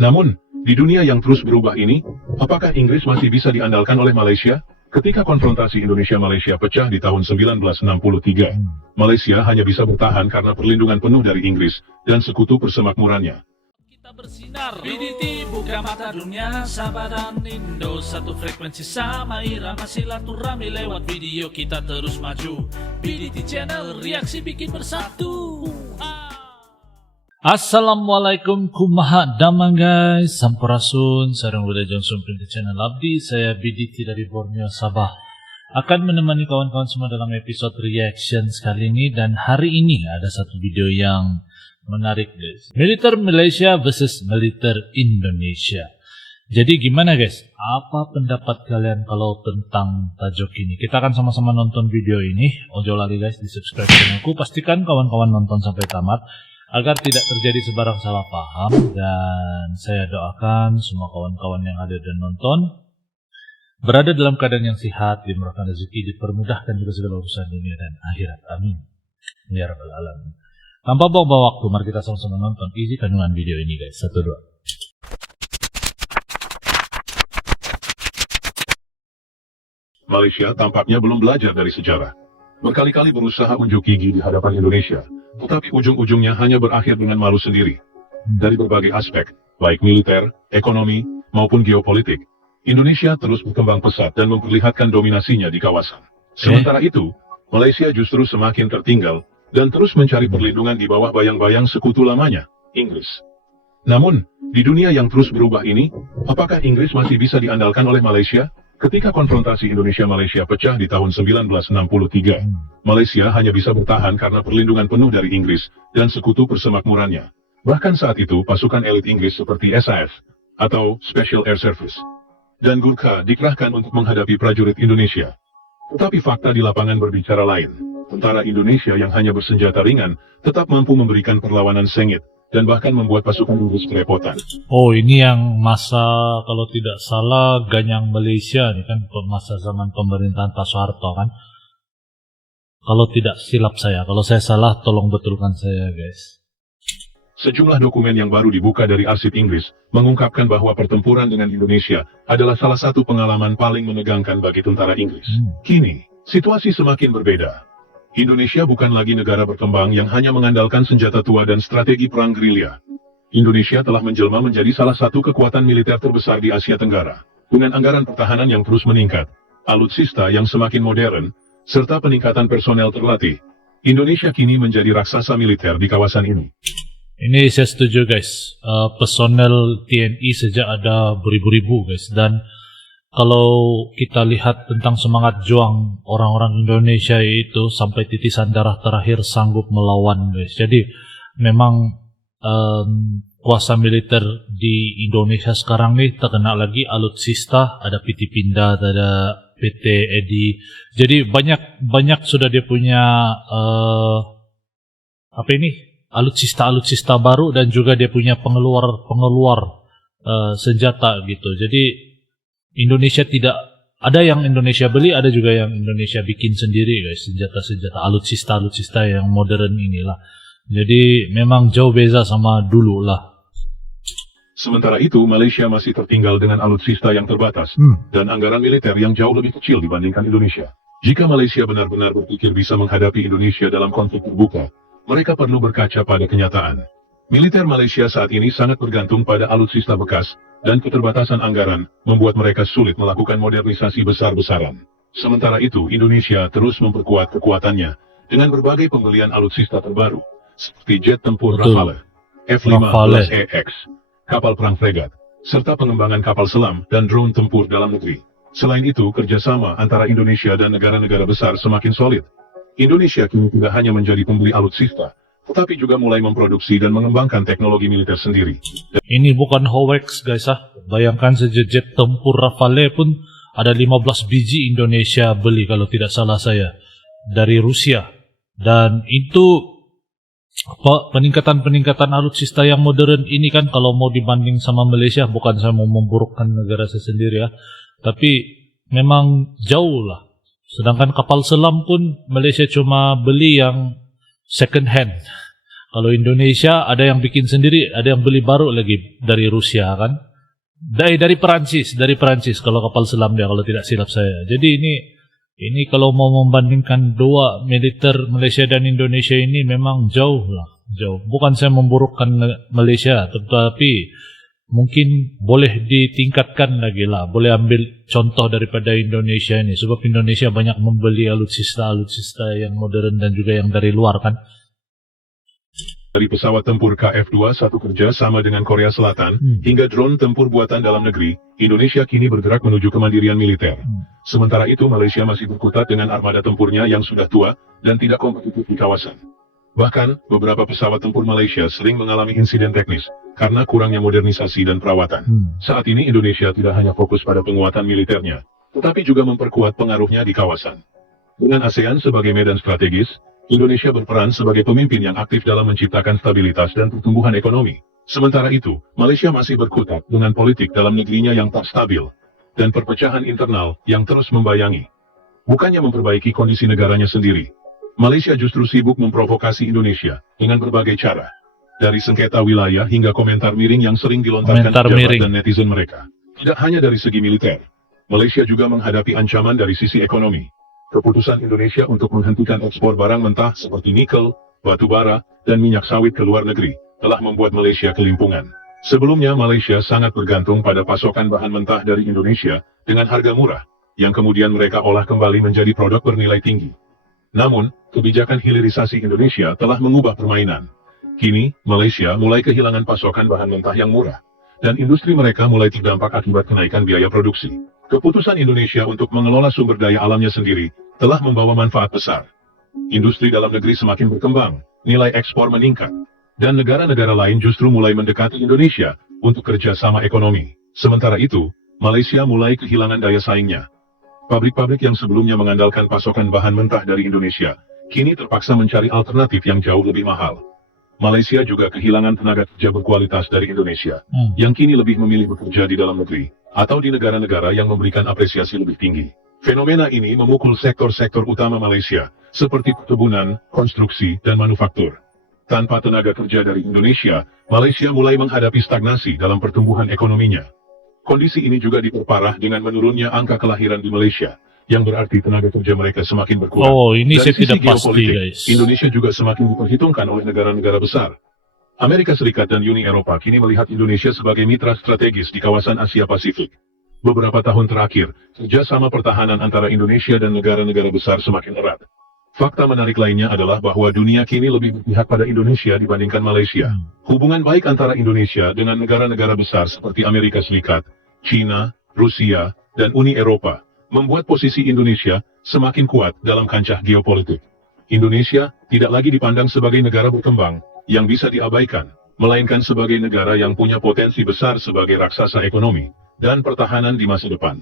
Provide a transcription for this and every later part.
Namun, di dunia yang terus berubah ini, apakah Inggris masih bisa diandalkan oleh Malaysia? Ketika konfrontasi Indonesia-Malaysia pecah di tahun 1963, Malaysia hanya bisa bertahan karena perlindungan penuh dari Inggris dan sekutu persemakmurannya. Kita bersinar, BDT buka mata dunia, Sabah dan Indo satu frekuensi sama irama silaturahmi lewat video kita terus maju. BDT Channel, reaksi bikin bersatu. Assalamualaikum kumaha damang guys, sampurasun, sarang Buddha Johnson Print Channel Abdi, saya BDT dari Borneo, Sabah. Akan menemani kawan-kawan semua dalam episode reaction kali ini, dan hari ini ada satu video yang menarik guys. Militer Malaysia versus militer Indonesia. Jadi gimana guys? Apa pendapat kalian kalau tentang tajuk ini? Kita akan sama-sama nonton video ini. Ojo lagi guys, di subscribe channelku. Pastikan kawan-kawan nonton sampai tamat agar tidak terjadi sebarang salah paham. Dan saya doakan semua kawan-kawan yang ada dan nonton berada dalam keadaan yang sehat, dimurahkan rezeki, dipermudahkan juga segala urusan dunia dan akhirat. Amin. Ya Rabbal Alamin. Tanpa bawa waktu, mari kita sama-sama nonton isi kandungan video ini guys. 1, 2. Malaysia tampaknya belum belajar dari sejarah. Berkali-kali berusaha unjuk gigi di hadapan Indonesia, tetapi ujung-ujungnya hanya berakhir dengan malu sendiri. Dari berbagai aspek, baik militer, ekonomi, maupun geopolitik, Indonesia terus berkembang pesat dan memperlihatkan dominasinya di kawasan. Sementara itu, Malaysia justru semakin tertinggal dan terus mencari perlindungan di bawah bayang-bayang sekutu lamanya, Inggris. Namun, di dunia yang terus berubah ini, apakah Inggris masih bisa diandalkan oleh Malaysia? Ketika konfrontasi Indonesia-Malaysia pecah di tahun 1963, Malaysia hanya bisa bertahan karena perlindungan penuh dari Inggris dan sekutu persemakmurannya. Bahkan saat itu, pasukan elit Inggris seperti SAS, atau Special Air Service, dan Gurkha dikerahkan untuk menghadapi prajurit Indonesia. Tetapi fakta di lapangan berbicara lain. Tentara Indonesia yang hanya bersenjata ringan tetap mampu memberikan perlawanan sengit dan bahkan membuat pasukan Inggris kerepotan. Oh, ini yang masa kalau tidak salah Ganyang Malaysia ini kan masa zaman pemerintahan Pak Soeharto kan. Kalau tidak silap saya, kalau saya salah tolong betulkan saya guys. Sejumlah dokumen yang baru dibuka dari arsip Inggris mengungkapkan bahwa pertempuran dengan Indonesia adalah salah satu pengalaman paling menegangkan bagi tentara Inggris. Kini, situasi semakin berbeda. Indonesia bukan lagi negara berkembang yang hanya mengandalkan senjata tua dan strategi perang gerilya. Indonesia telah menjelma menjadi salah satu kekuatan militer terbesar di Asia Tenggara. Dengan anggaran pertahanan yang terus meningkat, alutsista yang semakin modern, serta peningkatan personel terlatih, Indonesia kini menjadi raksasa militer di kawasan ini. Ini saya setuju guys, personel TNI sejak ada beribu-ribu guys, dan kalau kita lihat tentang semangat juang orang-orang Indonesia itu sampai titisan darah terakhir sanggup melawan guys. Jadi memang kuasa militer di Indonesia sekarang nih terkena lagi alutsista, ada PT Pindad, ada PT Edi. Jadi banyak sudah dia punya alutsista baru, dan juga dia punya pengeluar senjata gitu. Jadi Indonesia tidak ada yang Indonesia beli, ada juga yang Indonesia bikin sendiri guys, senjata-senjata alutsista yang modern inilah. Jadi memang jauh beza sama dulu lah. Sementara itu, Malaysia masih tertinggal dengan alutsista yang terbatas dan anggaran militer yang jauh lebih kecil dibandingkan Indonesia. Jika Malaysia benar-benar berpikir bisa menghadapi Indonesia dalam konflik terbuka, mereka perlu berkaca pada kenyataan. Militer Malaysia saat ini sangat bergantung pada alutsista bekas, dan keterbatasan anggaran membuat mereka sulit melakukan modernisasi besar-besaran. Sementara itu, Indonesia terus memperkuat kekuatannya dengan berbagai pembelian alutsista terbaru, seperti jet tempur Rafale, F-15EX, kapal perang fregat, serta pengembangan kapal selam dan drone tempur dalam negeri. Selain itu, kerjasama antara Indonesia dan negara-negara besar semakin solid. Indonesia kini tidak hanya menjadi pembeli alutsista, tetapi juga mulai memproduksi dan mengembangkan teknologi militer sendiri. Ini bukan hoax guys Bayangkan saja jet tempur Rafale pun ada 15 biji Indonesia beli kalau tidak salah saya dari Rusia. Dan itu peningkatan alutsista yang modern ini kan kalau mau dibanding sama Malaysia, bukan saya mau memburukkan negara saya sendiri ya, tapi memang jauh lah. Sedangkan kapal selam pun Malaysia cuma beli yang second hand. Kalau Indonesia ada yang bikin sendiri, ada yang beli baru lagi dari Rusia kan. Dari Perancis kalau kapal selam dia, kalau tidak silap saya. Jadi ini kalau mau membandingkan dua militer Malaysia dan Indonesia ini memang jauh. Bukan saya memburukkan Malaysia, tetapi mungkin boleh ditingkatkan lagi lah. Boleh ambil contoh daripada Indonesia ini. Sebab Indonesia banyak membeli alutsista yang modern dan juga yang dari luar kan. Dari pesawat tempur KF-2 satu kerja sama dengan Korea Selatan, hingga drone tempur buatan dalam negeri, Indonesia kini bergerak menuju kemandirian militer. Sementara itu Malaysia masih berkutat dengan armada tempurnya yang sudah tua dan tidak kompetitif di kawasan. Bahkan, beberapa pesawat tempur Malaysia sering mengalami insiden teknis karena kurangnya modernisasi dan perawatan. Saat ini Indonesia tidak hanya fokus pada penguatan militernya, tetapi juga memperkuat pengaruhnya di kawasan. Dengan ASEAN sebagai medan strategis, Indonesia berperan sebagai pemimpin yang aktif dalam menciptakan stabilitas dan pertumbuhan ekonomi. Sementara itu, Malaysia masih berkutat dengan politik dalam negerinya yang tak stabil, dan perpecahan internal yang terus membayangi. Bukannya memperbaiki kondisi negaranya sendiri, Malaysia justru sibuk memprovokasi Indonesia dengan berbagai cara. Dari sengketa wilayah hingga komentar miring yang sering dilontarkan pejabat dan netizen mereka. Tidak hanya dari segi militer, Malaysia juga menghadapi ancaman dari sisi ekonomi. Keputusan Indonesia untuk menghentikan ekspor barang mentah seperti nikel, batu bara, dan minyak sawit ke luar negeri telah membuat Malaysia kelimpungan. Sebelumnya Malaysia sangat bergantung pada pasokan bahan mentah dari Indonesia dengan harga murah, yang kemudian mereka olah kembali menjadi produk bernilai tinggi. Namun, kebijakan hilirisasi Indonesia telah mengubah permainan. Kini, Malaysia mulai kehilangan pasokan bahan mentah yang murah, dan industri mereka mulai terdampak akibat kenaikan biaya produksi. Keputusan Indonesia untuk mengelola sumber daya alamnya sendiri telah membawa manfaat besar. Industri dalam negeri semakin berkembang, nilai ekspor meningkat, dan negara-negara lain justru mulai mendekati Indonesia untuk kerjasama ekonomi. Sementara itu, Malaysia mulai kehilangan daya saingnya. Pabrik-pabrik yang sebelumnya mengandalkan pasokan bahan mentah dari Indonesia, kini terpaksa mencari alternatif yang jauh lebih mahal. Malaysia juga kehilangan tenaga kerja berkualitas dari Indonesia, yang kini lebih memilih bekerja di dalam negeri, atau di negara-negara yang memberikan apresiasi lebih tinggi. Fenomena ini memukul sektor-sektor utama Malaysia, seperti perkebunan, konstruksi, dan manufaktur. Tanpa tenaga kerja dari Indonesia, Malaysia mulai menghadapi stagnasi dalam pertumbuhan ekonominya. Kondisi ini juga diperparah dengan menurunnya angka kelahiran di Malaysia, yang berarti tenaga kerja mereka semakin berkurang. Ini dari saya tidak sisi pasti, geopolitik, guys. Indonesia juga semakin diperhitungkan oleh negara-negara besar. Amerika Serikat dan Uni Eropa kini melihat Indonesia sebagai mitra strategis di kawasan Asia Pasifik. Beberapa tahun terakhir, kerjasama pertahanan antara Indonesia dan negara-negara besar semakin erat. Fakta menarik lainnya adalah bahwa dunia kini lebih berpihak pada Indonesia dibandingkan Malaysia. Hubungan baik antara Indonesia dengan negara-negara besar seperti Amerika Serikat, China, Rusia, dan Uni Eropa membuat posisi Indonesia semakin kuat dalam kancah geopolitik. Indonesia tidak lagi dipandang sebagai negara berkembang yang bisa diabaikan, melainkan sebagai negara yang punya potensi besar sebagai raksasa ekonomi dan pertahanan di masa depan.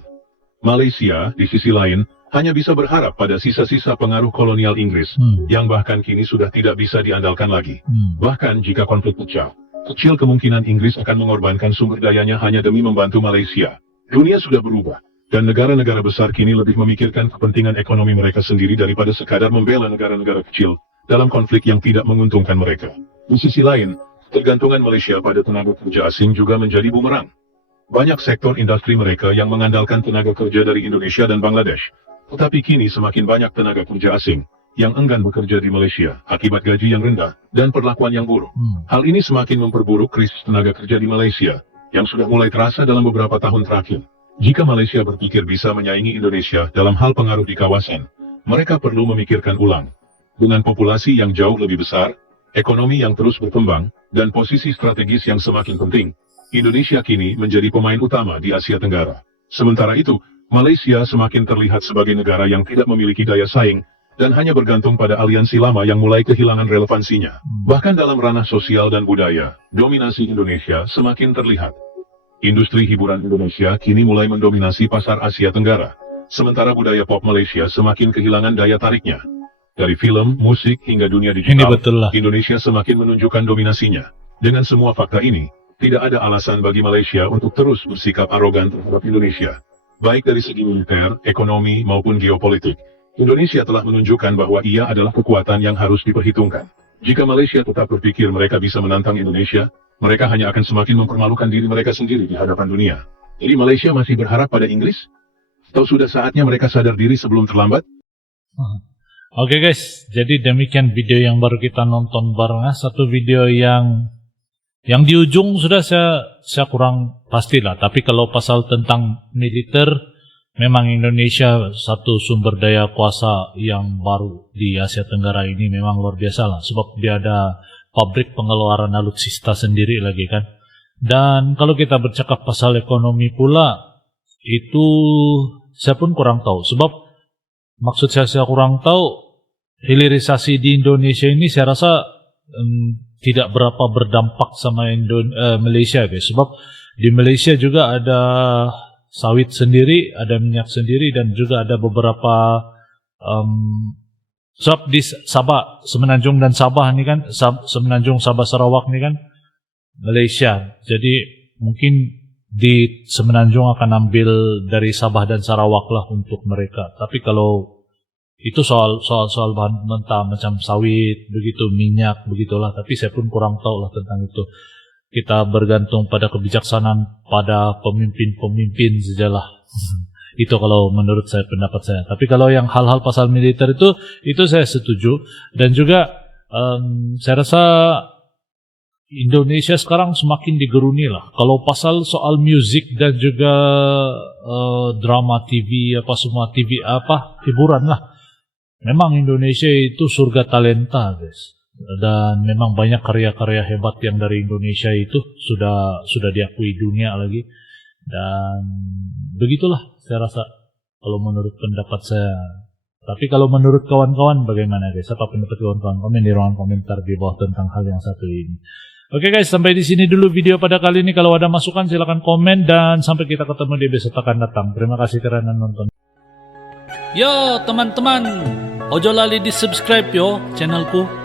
Malaysia, di sisi lain, hanya bisa berharap pada sisa-sisa pengaruh kolonial Inggris, yang bahkan kini sudah tidak bisa diandalkan lagi. Bahkan jika konflik pecah, kecil kemungkinan Inggris akan mengorbankan sumber dayanya hanya demi membantu Malaysia. Dunia sudah berubah, dan negara-negara besar kini lebih memikirkan kepentingan ekonomi mereka sendiri daripada sekadar membela negara-negara kecil dalam konflik yang tidak menguntungkan mereka. Di sisi lain, ketergantungan Malaysia pada tenaga kerja asing juga menjadi bumerang. Banyak sektor industri mereka yang mengandalkan tenaga kerja dari Indonesia dan Bangladesh. Tetapi kini semakin banyak tenaga kerja asing yang enggan bekerja di Malaysia akibat gaji yang rendah dan perlakuan yang buruk. Hal ini semakin memperburuk krisis tenaga kerja di Malaysia yang sudah mulai terasa dalam beberapa tahun terakhir. Jika Malaysia berpikir bisa menyaingi Indonesia dalam hal pengaruh di kawasan, mereka perlu memikirkan ulang. Dengan populasi yang jauh lebih besar, ekonomi yang terus berkembang, dan posisi strategis yang semakin penting, Indonesia kini menjadi pemain utama di Asia Tenggara. Sementara itu, Malaysia semakin terlihat sebagai negara yang tidak memiliki daya saing, dan hanya bergantung pada aliansi lama yang mulai kehilangan relevansinya. Bahkan dalam ranah sosial dan budaya, dominasi Indonesia semakin terlihat. Industri hiburan Indonesia kini mulai mendominasi pasar Asia Tenggara, sementara budaya pop Malaysia semakin kehilangan daya tariknya. Dari film, musik, hingga dunia digital, Indonesia semakin menunjukkan dominasinya. Dengan semua fakta ini, tidak ada alasan bagi Malaysia untuk terus bersikap arogan terhadap Indonesia. Baik dari segi militer, ekonomi, maupun geopolitik, Indonesia telah menunjukkan bahwa ia adalah kekuatan yang harus diperhitungkan. Jika Malaysia tetap berpikir mereka bisa menantang Indonesia, mereka hanya akan semakin mempermalukan diri mereka sendiri di hadapan dunia. Jadi Malaysia masih berharap pada Inggris? Atau sudah saatnya mereka sadar diri sebelum terlambat? Oke guys, jadi demikian video yang baru kita nonton bareng. Satu video yang di ujung sudah saya kurang pastilah. Tapi kalau pasal tentang militer, memang Indonesia satu sumber daya kuasa yang baru di Asia Tenggara ini memang luar biasa lah. Sebab dia ada pabrik pengeluaran alutsista sendiri lagi kan. Dan kalau kita bercakap pasal ekonomi pula, itu saya pun kurang tahu. Sebab maksud saya kurang tahu, hilirisasi di Indonesia ini saya rasa tidak berapa berdampak sama Malaysia guys. Sebab di Malaysia juga ada sawit sendiri, ada minyak sendiri, dan juga ada beberapa sebab di Sabah, Semenanjung dan Sabah ini kan, Semenanjung, Sabah, Sarawak ini kan Malaysia. Jadi mungkin di Semenanjung akan ambil dari Sabah dan Sarawak lah untuk mereka. Tapi kalau itu soal bahan mentah macam sawit, begitu minyak, begitulah. Tapi saya pun kurang tahu lah tentang itu. Kita bergantung pada kebijaksanaan pada pemimpin-pemimpin sajalah. Itu kalau menurut saya, pendapat saya. Tapi kalau yang hal-hal pasal militer itu saya setuju. Dan juga saya rasa Indonesia sekarang semakin digeruni lah. Kalau pasal soal musik dan juga drama TV, apa semua TV, hiburan lah. Memang Indonesia itu surga talenta guys. Dan memang banyak karya-karya hebat yang dari Indonesia itu sudah diakui dunia lagi. Dan begitulah saya rasa kalau menurut pendapat saya. Tapi kalau menurut kawan-kawan bagaimana guys? Apa pendapat kawan-kawan? Komen di ruang komentar di bawah tentang hal yang satu ini. Oke guys, sampai di sini dulu video pada kali ini. Kalau ada masukan silakan komen, dan sampai kita ketemu di episode akan datang. Terima kasih karena nonton. Yo teman-teman, ojo lali di subscribe yo channelku.